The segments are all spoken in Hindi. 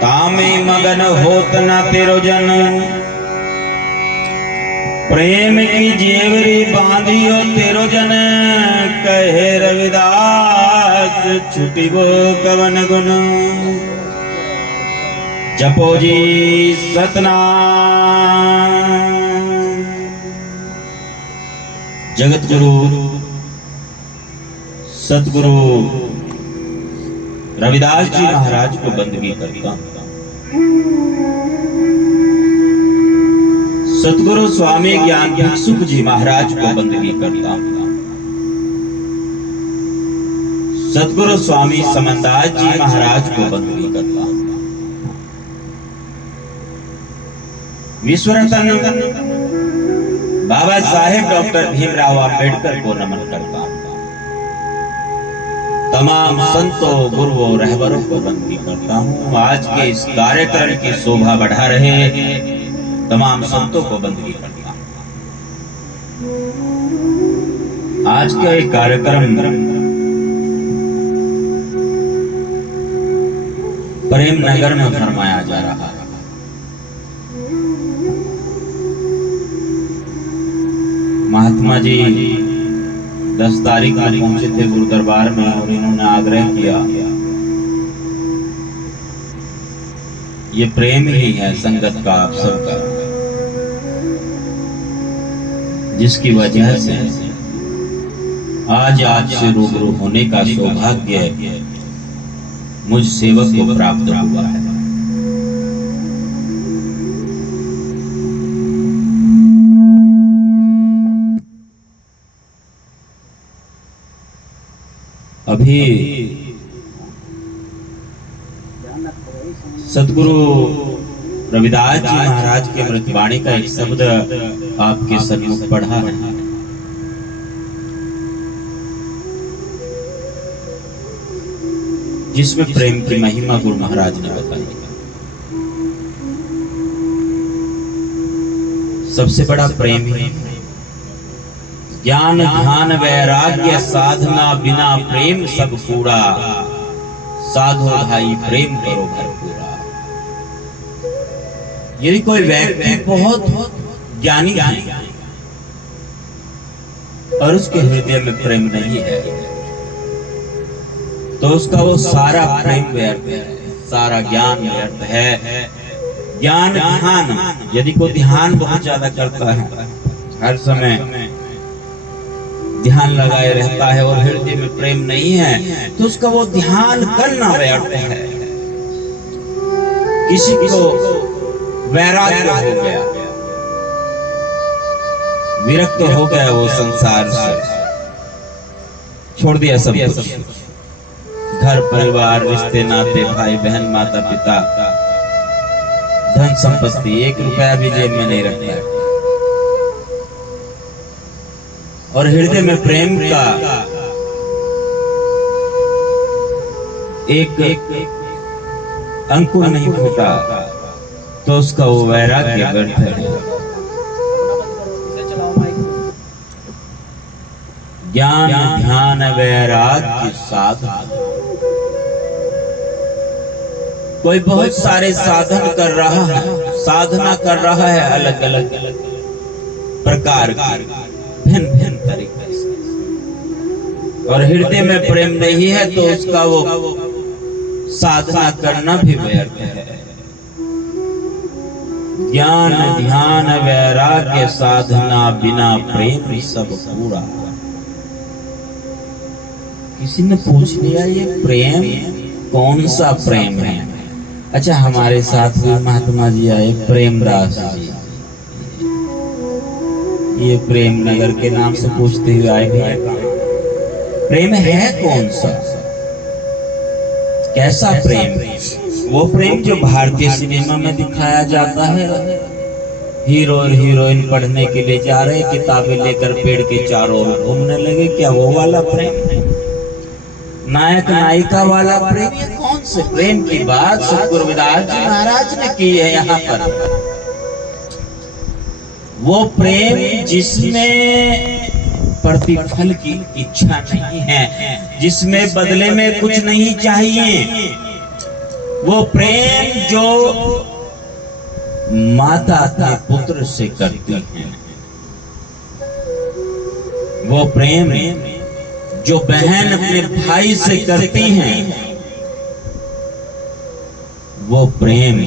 तामे मगन होत न तेरो जन, प्रेम की जेवरी बांधियो तेरो जन। कहे रविदास छुटिबो कवन गुण, जपो जी सतनाम। जगत गुरु सतगुरु रविदास जी महाराज को बंदगी करता हूं। सतगुरु स्वामी ज्ञान भिक्षुक जी महाराज को बंदगी करता हूं। सतगुरु स्वामी समनदास जी महाराज को बंदगी करता हूं। विश्वरतन बाबा साहेब डॉक्टर भीमराव अंबेडकर को नमन करता हूं। तमाम संतों गुरुओं रहबरों को बंदगी करता हूं। आज के इस कार्यक्रम की शोभा बढ़ा रहे तमाम संतों को बंदगी करता हूं। आज का एक कार्यक्रम प्रेम नगर में फरमाया जा रहा है। महात्मा जी 10 तारीख को पहुंचे थे गुरु दरबार में और इन्होंने आग्रह किया, ये प्रेम ही है संगत का आप सबका, जिसकी वजह से आज आपसे रूबरू होने का सौभाग्य मुझ सेवक को प्राप्त हुआ है। अभी सतगुरु रविदास जी महाराज के अमृतवाणी का एक शब्द आपके सन्मुख पढ़ा है, जिसमें प्रेम की महिमा गुरु महाराज ने बताई। सबसे बड़ा प्रेम ही ज्ञान ध्यान वैराग्य साधना, बिना प्रेम सब पूरा। साधो भाई प्रेम करो भरपूरा। यदि कोई व्यक्ति बहुत ज्ञानी है और उसके हृदय में प्रेम नहीं है, तो उसका वो सारा प्रेम व्यर्थ है, सारा ज्ञान व्यर्थ है। ज्ञान ध्यान, यदि कोई ध्यान बहुत ज्यादा करता है, हर समय ध्यान लगाए रहता है और हृदय में प्रेम नहीं है, तो उसका वो ध्यान करना व्यर्थ है। किसी को वैराग्य हो गया, विरक्त हो गया, वो संसार से छोड़ दिया सब कुछ, घर परिवार रिश्ते नाते भाई बहन माता पिता धन संपत्ति, 1 रुपया भी जेब में नहीं रखता है, और हृदय में प्रेम का एक अंकुर नहीं फूटा, तो उसका वो वैराग्य व्यर्थ है। ज्ञान ध्यान वैराग्य साधना। कोई बहुत सारे साधन कर रहा है, साधना कर रहा है अलग अलग प्रकार की, भिन्न भिन्न तरीके से, और हृदय में प्रेम नहीं है, तो उसका वो साधना करना भी व्यर्थ है। ज्ञान ध्यान वैराग्य साधना, बिना प्रेम सब पूरा। किसी ने पूछ लिया, ये प्रेम कौन सा प्रेम है? अच्छा, हमारे साथ भी महात्मा जी आए, प्रेमदास जी, ये प्रेम नगर के नाम से पूछते हुए आए भी। प्रेम है कौन सा? कैसा प्रेम? वो प्रेम जो भारतीय सिनेमा में दिखाया जाता है, हीरो और हीरोइन पढ़ने के लिए जा रहे, किताबें लेकर पेड़ के चारों ओर घूमने लगे, क्या वो वाला प्रेम? नायक नायिका वाला प्रेम? ये कौन से प्रेम की बात सतगुरु रविदास जी महाराज ने की है यहाँ पर? वो प्रेम जिसमें प्रतिफल की इच्छा नहीं है, जिसमें बदले में कुछ नहीं चाहिए, वो प्रेम जो माता अपने पुत्र से करती है, वो प्रेम जो बहन अपने भाई से करती हैं, वो प्रेम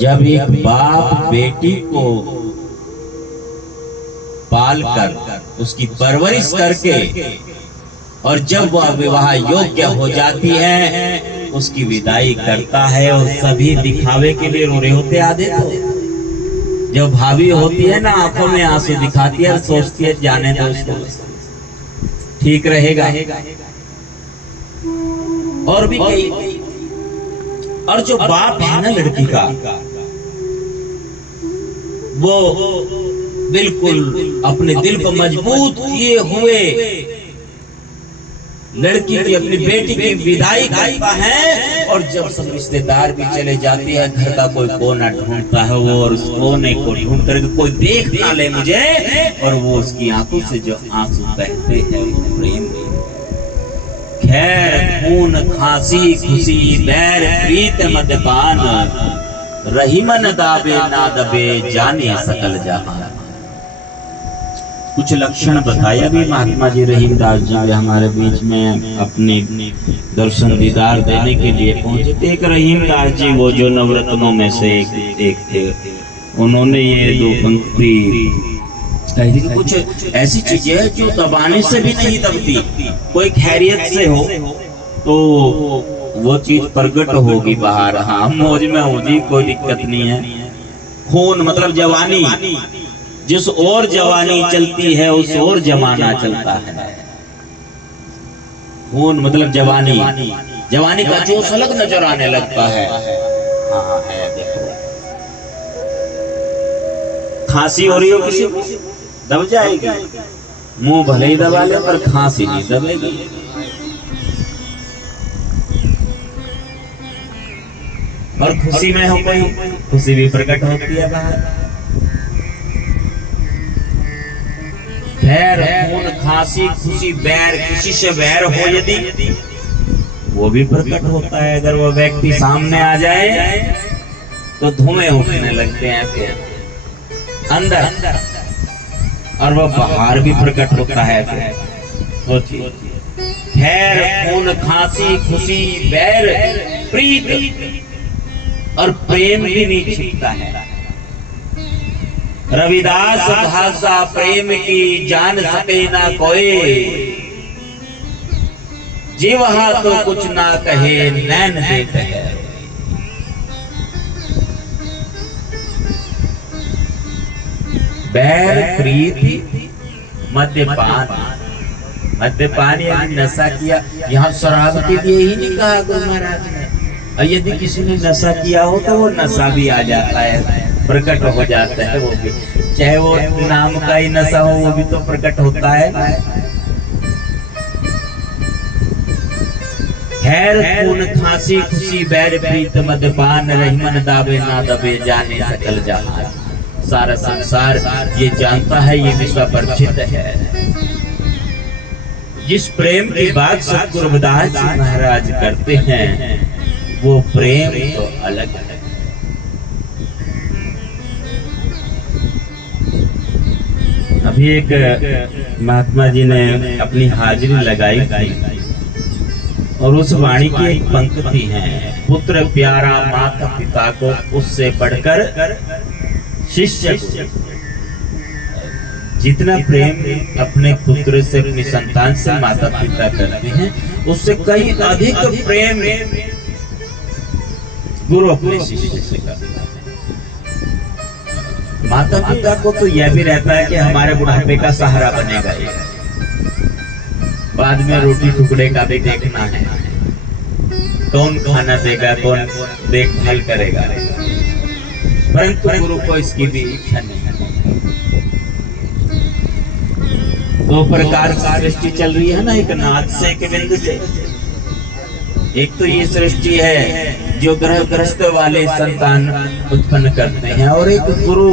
जब एक बाप बेटी को पाल कर उसकी परवरिश करके और जब वह विवाह योग्य हो जाती है उसकी विदाई करता है, और सभी दिखावे के लिए रो रहे होते आधे तो जब भाभी होती है ना आंखों में आंसू दिखाती है और सोचती है जाने दो उसको ठीक रहेगा। और भी कई, और जो बाप है ना लड़की का वो बिल्कुल अपने दिल को मजबूत किए हुए लड़की की अपनी बेटी की विदाई करता है, और जब सब रिश्तेदार भी चले जाते हैं घर का कोई कोना ढूंढता है वो, और उस कोने को ढूंढ करके कोई देख ना ले मुझे, और वो उसकी आंखों से जो आंसू बहते हैं वो प्रेम। खैर खून खांसी खुशी बैर प्रीत मदपान, रही मन दाबे ना दबे जाने सकल जहां। कुछ लक्षण बताया भी महात्मा जी रहीमदास जी हमारे बीच में अपने दर्शन दीदार देने के लिए पहुंचे थे। एक रहीमदास जी वो जो नवरत्नों में से एक थे, उन्होंने ये दो पंक्ति कही थी। कुछ ऐसी चीजें है जो दबाने से भी नहीं दबती, कोई खैरियत से हो तो वो चीज प्रकट होगी बाहर। हाँ मौज में हो जी, कोई दिक्कत नहीं है। खून मतलब जवानी, जिस ओर जवानी चलती है उस ओर जमाना चलता है। खून मतलब जवानी, जवानी का जोश अलग नजर आने लगता है। हाँ है, देखो खांसी हो रही हो किसी को दब जाएगी, मुंह भले ही दबा ले पर खांसी नहीं दबेगी। और खुशी में हो कोई, खुशी भी प्रकट होती है बाहर। खैर खून खांसी खुशी बैर, किसी से बैर हो यदि वो भी प्रकट होता है। अगर वो व्यक्ति सामने आ जाए तो धुएं उठने लगते हैं फिर अंदर, और वो बाहर भी प्रकट होता है फिर। सोचिए, खैर खून खांसी खुशी बैर प्रीत, और प्रेम भी नहीं छिपता है। रविदास भाषा प्रेम की जान सके ना कोई, जी वहां तो कुछ ना कहे नैन देते हैं। बैर प्रीति मद्यपान, मद्यपान यानी नशा किया। यहाँ शराब के लिए ही नहीं कहा गुरु महाराज ने, और यदि किसी ने नशा किया हो तो वो नशा भी आ जाता है, प्रकट हो जाता है। वो भी चाहे वो नाम का ही नशा हो वो भी तो प्रकट होता है। खैर खून खांसी खुशी बैर प्रीत मद्यपान, रही मन दाबे ना दबे जाने सकल जहां। सारा संसार ये जानता है, ये विश्व परिचित है। जिस प्रेम की बात सतगुरु रविदास जी महाराज करते हैं वो प्रेम तो अलग है। अभी एक महात्मा जी ने अपनी हाजिरी लगाई थी, और उस वाणी की एक पंक्ति है, पुत्र प्यारा माता पिता को उससे बढ़कर शिष्य। जितना प्रेम अपने पुत्र से अपनी संतान से माता पिता करते हैं उससे कई अधिक प्रेम गुरु अपने शिष्य से करते हैं। माता पिता को तो यह भी रहता है कि हमारे बुढ़ापे का सहारा बनेगा, ये बाद में रोटी टुकड़े का भी देखना है, कौन खाना देगा, कौन देखभाल करेगा। परंतु गुरु को इसकी भी इच्छा नहीं है। दो प्रकार की सृष्टि चल रही है ना, एक नाद से एक बिंदु से। एक तो ये सृष्टि है जो ग्रह ग्रस्त वाले संतान उत्पन्न करते हैं, और एक गुरु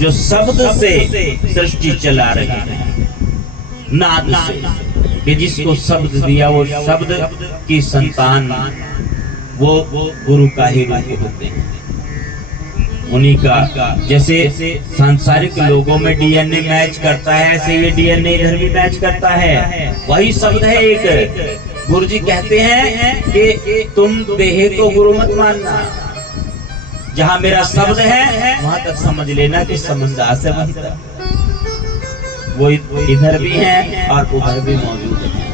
जो शब्द से सृष्टि चला रहे हैं, नाद से, कि जिसको शब्द दिया वो शब्द की संतान वो गुरु का ही रूप होते हैं, उन्हीं का। जैसे सांसारिक लोगों में डीएनए मैच करता है, ऐसे ये डीएनए इधर भी मैच करता है। वही शब्द है एक। गुरु जी कहते हैं कि तुम देह को गुरु मत मानना, जहां मेरा शब्द है वहां तक समझ लेना कि समझदार से वहीं तक। वो इधर भी है और उधर भी मौजूद है,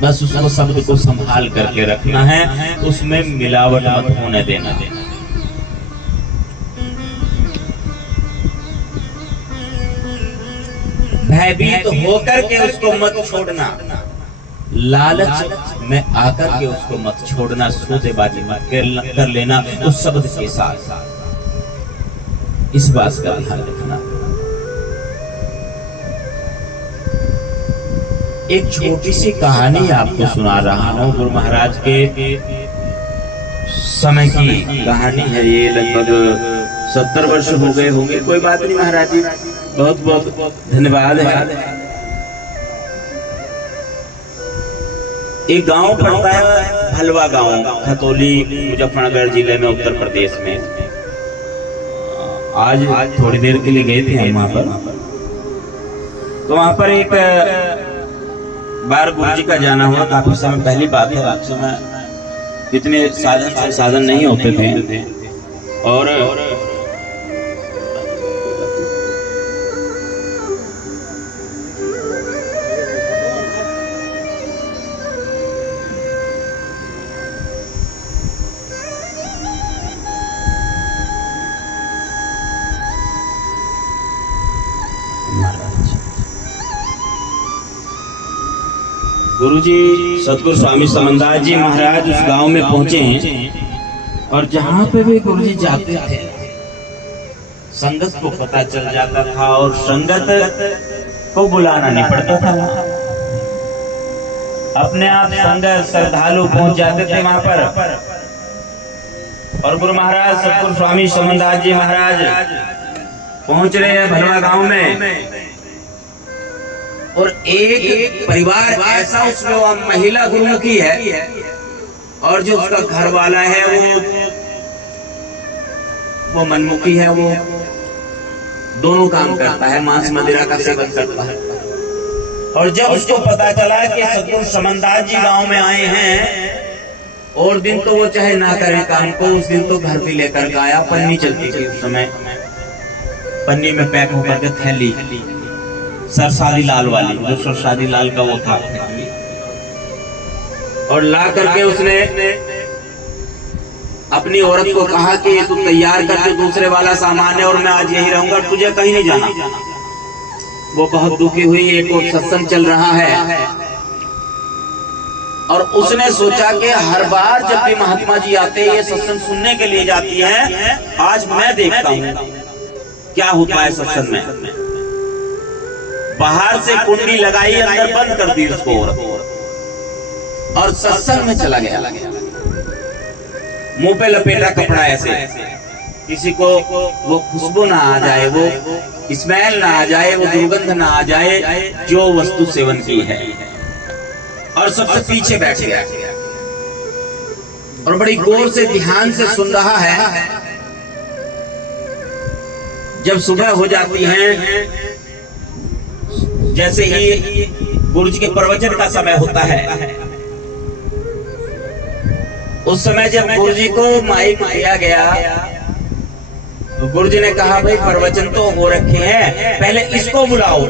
बस उसको शब्द को संभाल करके रखना है, उसमें मिलावट मत होने देना। भयभीत होकर के उसको मत छोड़ना, लालच में आकर के उसको मत छोड़ना, सौदेबाजी मत कर लेना उस शब्द के साथ। इस बात का ध्यान रखना। एक छोटी सी कहानी आपको सुना रहा हूँ, गुरु महाराज के समय की कहानी है ये। लगभग 70 वर्ष हो गए होंगे। कोई बात नहीं महाराज जी, बहुत बहुत धन्यवाद है। एक गांव पड़ता है हलवा गांव, खतौली, मुजफ्फरनगर जिले में, उत्तर प्रदेश में। आज थोड़ी देर के लिए गए थे हम वहां पर। तो वहां पर एक बार गुरु जी का जाना हुआ, काफी समय पहली बात है। उस समय इतने साधन नहीं होते थे और गुरुजी सतगुरु स्वामी समनदास जी महाराज उस गांव में पहुंचे और जहां पे भी गुरुजी जाते थे संगत को पता चल जाता था और संगत को बुलाना नहीं पड़ता था। अपने आप संगत श्रद्धालु पहुंच जाते थे वहां पर। और गुरु महाराज सतगुरु स्वामी समनदास जी महाराज पहुंच रहे हैं भलवा गांव में और एक परिवार ऐसा, उसमें वो महिला गुरुमुखी है और जो उसका घर वाला है वो मनमुखी है। वो दोनों काम करता है, मांस मदिरा का सेवन करता है। और जब उसको पता चला कि सतगुरु समनदास जी गांव में आए हैं, और दिन तो वो चाहे ना करे काम को, उस दिन तो घर भी लेकर गया। पन्नी चलती थी उस समय, पन्नी में पैक होकर के थैली, सरसादी लाल वाली, जो सरसादी लाल का वो था, और ला करके उसने अपनी औरत को कहा कि तू तैयार कर, जो दूसरे वाला सामान है और मैं आज यही रहूंगा, तुझे कहीं नहीं जाना। वो बहुत दुखी हुई। एक और सत्संग चल रहा है और उसने सोचा कि हर बार जब भी महात्मा जी आते हैं ये सत्संग सुनने के लिए जाती हैं, आज मैं देखता हूँ क्या होता है सत्संग में। बाहर से कुंडी लगाई, अंदर बंद कर दी उसको और सत्संग में चला गया। मुंह पे लपेटा कपड़ा ऐसे, किसी को वो खुशबू ना आ जाए, वो स्मेल ना आ जाए, वो दुर्गंध ना आ जाए जो वस्तु सेवन की है। और सबसे पीछे बैठ गया और बड़ी गौर से ध्यान से सुन रहा है। जब सुबह हो जाती है, जैसे ही गुरु जी के प्रवचन का समय होता है, उस समय जब गुरु जी को माइक दिया गया तो गुरु जी ने कहा भाई प्रवचन तो हो रखे हैं, पहले इसको बुलाओ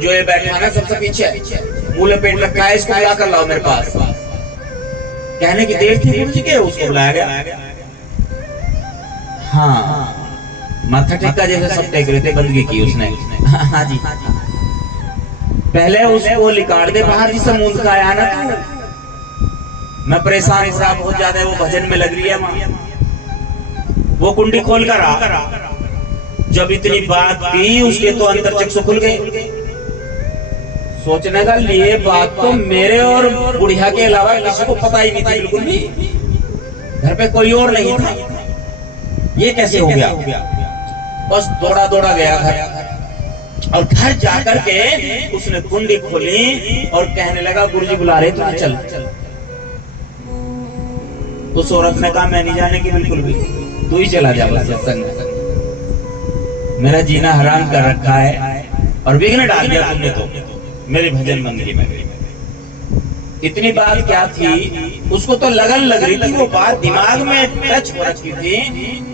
जो ये बैठा ना सबसे पीछे, मुंह लपेट रखा है, इसको बुला कर लाओ मेरे पास। कहने की देर थी गुरु जी के, उसको बुलाया गया। हाँ, माथा टेका जैसे सब टेक रहे थे, बंदगी की उसने। हाँ जी, पहले उसको लिकाड़ दे बाहर, जिसे मुंह का आया ना तू, मैं परेशान हो रहा बहुत ज्यादा, वो भजन में लग रही है मां। वो कुंडी खोल कर आ, जब इतनी बात की उसके तो अंतर चक्षु खुल गए। सोचने का लिए बात तो मेरे और बुढ़िया के अलावा किसी को पता ही नहीं था, बिल्कुल भी घर पे कोई और नहीं था, ये कैसे हो गया। बस दौड़ा दौड़ा गया घर और घर जाकर के उसने कुंडी खोली और कहने लगा गुरुजी बुला रहे, तुम्हें चल। उस औरत ने कहा मैं नहीं जाने की बिल्कुल भी, तू ही चला जा बस सत्संग में, मेरा जीना हराम कर रखा है और विघ्न डाल दिया तुमने तो मेरे भजन मंडली में। इतनी बात क्या थी, उसको तो लगन लग रही थी, वो बात दिमाग में टच हो रखी थी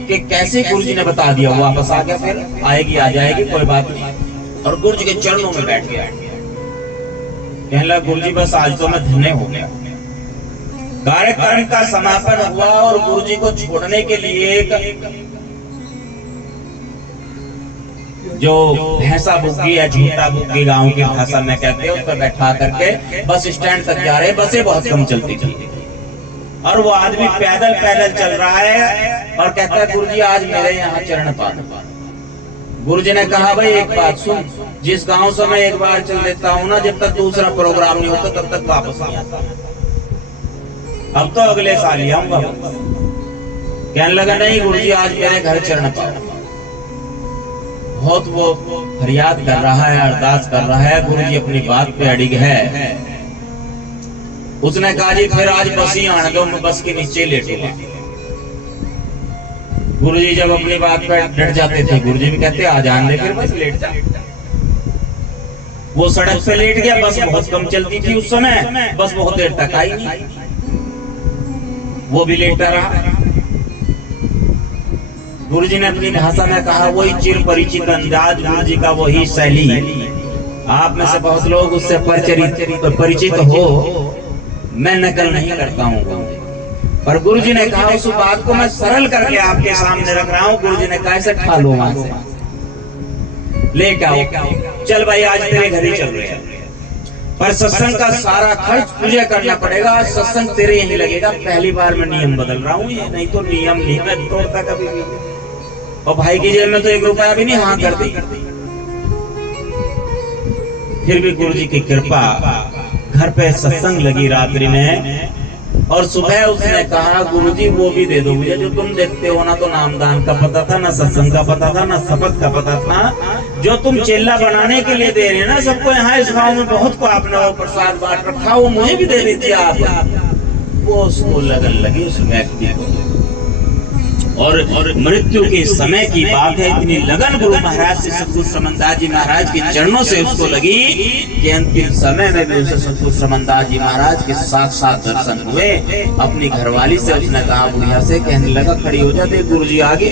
कि कैसे गुरुजी ने बता दिया। वो वापस आ गया, फिर आएगी आ जाएगी कोई बात नहीं, और गुरुजी के चरणों में बैठ गया। कहने लगा गुरुजी बस आज तो मैं धन्य हो गया। कार्यक्रम का समापन हुआ और गुरुजी को छोड़ने के लिए जो भैंसा बुग्गी या झूठा बुग्गी गांव की भाषा में कहते हैं, उस पर बैठा करके बस स्टैंड तक जा रहे। बसें बहुत कम चलती थी और वो आदमी पैदल पैदल चल रहा है और कहता है गुरुजी आज मेरे यहाँ चरण पाद। गुरुजी ने कहा भाई एक बात सुन, जिस गांव से मैं एक बार चल देता हूँ ना, जब तक दूसरा प्रोग्राम नहीं होता तब तक वापस नहीं आता। अब तो अगले साल ही आऊंगा। कहने लगा नहीं गुरुजी आज मेरे घर चरण पाद। बहुत वो फरियाद कर रहा है, अरदास कर रहा है, गुरुजी अपनी बात पे अड़िग है। उसने कहा जी फिर आज बस ही आने दो, मैं बस के नीचे लेटूंगा। गुरुजी जब अपनी बात पे डट जाते थे, गुरुजी भी कहते आ जाने दे, फिर बस लेट जा। वो सड़क पे लेट गया, बस बहुत कम चलती थी उस समय, बस बहुत देर तक आई नहीं, वो भी लेटा रहा। गुरुजी ने अपनी भाषा में कहा, वही चिर परिचित अंदाज गुरुजी का, वही शैली। आप में से बहुत लोग उससे परिचित हो, मैं नकल नहीं करता हूँ, पर गुरुजी ने कहा उस बात को मैं सरल करके आपके सामने रख रहा हूँ। गुरुजी ने कहा ऐसे खा लो वहां से, ले क्या चल भाई आज तेरे घर ही चल रहे हैं, पर सत्संग का सारा खर्च तुझे करना पड़ेगा। सत्संग तेरे यही लगेगा। पहली बार मैं नियम बदल रहा हूँ, ये नहीं तो नियम नहीं मैं तोड़ता कभी भी। और भाई की जेब में तो 1 रुपया भी नहीं हाँ कर दी। फिर भी गुरुजी की कृपा, घर पे सत्संग लगी रात्रि में, और सुबह उसने कहा गुरुजी वो भी दे दो मुझे जो तुम देखते हो ना, तो नामदान का पता था, ना सत्संग का पता था, ना शपथ का पता था। जो तुम चेला बनाने के लिए दे रहे ना सबको, यहाँ इस गाँव में बहुत को आपने वो प्रसाद बांट रखा, वो मुझे भी दे दीजिए आप। वो उसको लगन लगी उस व्यक्ति को, और मृत्यु के समय की बात है, इतनी लगन गुरु महाराज से सतगुरु श्रमणदास जी महाराज के चरणों से उसको लगी कि अंतिम समय में भी उसे सतगुरु श्रमणदास जी महाराज के साथ दर्शन हुए। अपनी घरवाली से उसने कहा, बुढ़िया से कहने लगा खड़ी हो जाते, गुरुजी आगे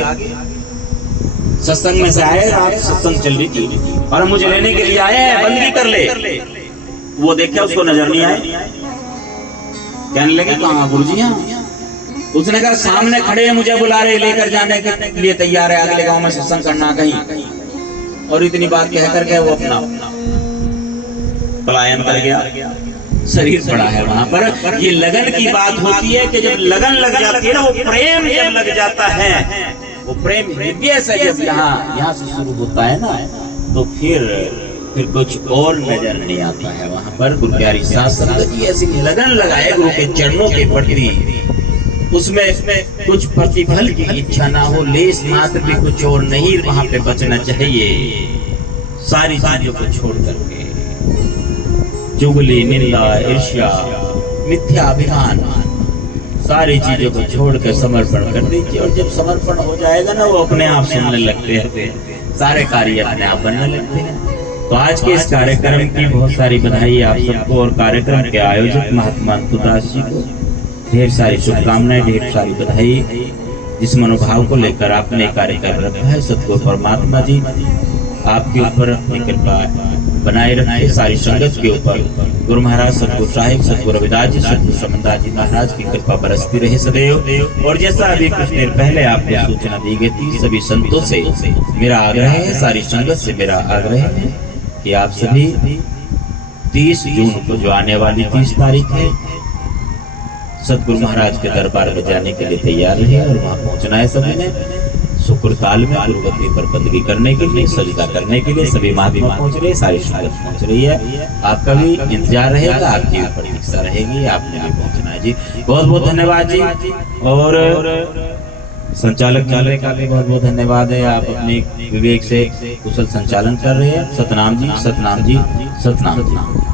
सत्संग में से आए, रात सत्संग चल रही थी और मुझे लेने के लिए आए, बंदगी कर ले। वो देखा उसको नजर नहीं आए, कहने लगे कहाँ गुरुजी यहाँ। उसने कहा सामने खड़े हैं, मुझे बुला रहे, लेकर जाने के लिए तैयार है, अगले गांव में सत्संग करना कहीं। और इतनी बात कह करके वो अपना पलायन कर गया। शरीर पड़ा है वहां पर। ये लगन की बात होती है कि जब लगन लग जाती है ना, वो प्रेम जब लग जाता है, वो प्रेम हृदय से जब यहाँ से शुरू होता है ना, तो फिर कुछ और नजर नहीं आता है वहां पर। गुरु प्यारी साथ संगत जी ऐसी लगन लगाए गुरु के चरणों के प्रति, उसमें कुछ प्रतिफल की इच्छा ना हो, लेस मात्र भी कुछ और नहीं, वहां पे बचना चाहिए। सारी चीजों को छोड़ करके, चुगली, निंदा, ईर्ष्या, मिथ्याभिमान, सारी चीजों को छोड़कर समर्पण कर दीजिए। और जब समर्पण हो जाएगा ना, वो अपने आप सुनने लगते हैं, सारे कार्य अपने आप बनने लगते हैं। तो आज के इस कार्यक्रम की बहुत सारी बधाई आप सबको, और कार्यक्रम के आयोजक महात्मा तुलदास जी को ढेर सारी शुभकामनाएं, ढेर सारी बधाई। जिस मनोभाव को लेकर आपने कार्य कर रखा है, सतगुरु परमात्मा जी आपके ऊपर अपनी कृपा बनाए रखे, सारी संगत के ऊपर गुरु महाराज सतगुरु साहिब, सतगुरु रविदास जी, सतगुरु श्रमणदास जी महाराज की कृपा बरसती रहे सदैव। और जैसा अभी कुछ देर पहले आपको सूचना दी गई थी, सभी संतों से मेरा आग्रह है, सारी संगत से मेरा आग्रह है कि आप सभी 30 जून को, जो आने वाली 30 तारीख है, सतगुरु महाराज के दरबार में जाने के लिए तैयार रहे और वहां पहुंचना है। सभी ने शुक्रताल में गुरुगति पर बंदगी करने के लिए, सजदा करने के लिए सभी महात्मा पहुंच रहे, सारी संगत पहुंच रही है। आपका भी इंतजार रहेगा, आपकी प्रतीक्षा रहेगी, आपने भी पहुंचना है जी। बहुत बहुत धन्यवाद जी। और संचालक चालक का भी बहुत बहुत धन्यवाद है, आप अपने विवेक से कुशल संचालन कर रहे हैं। सतनाम जी, सतनाम जी, सतनाम जी।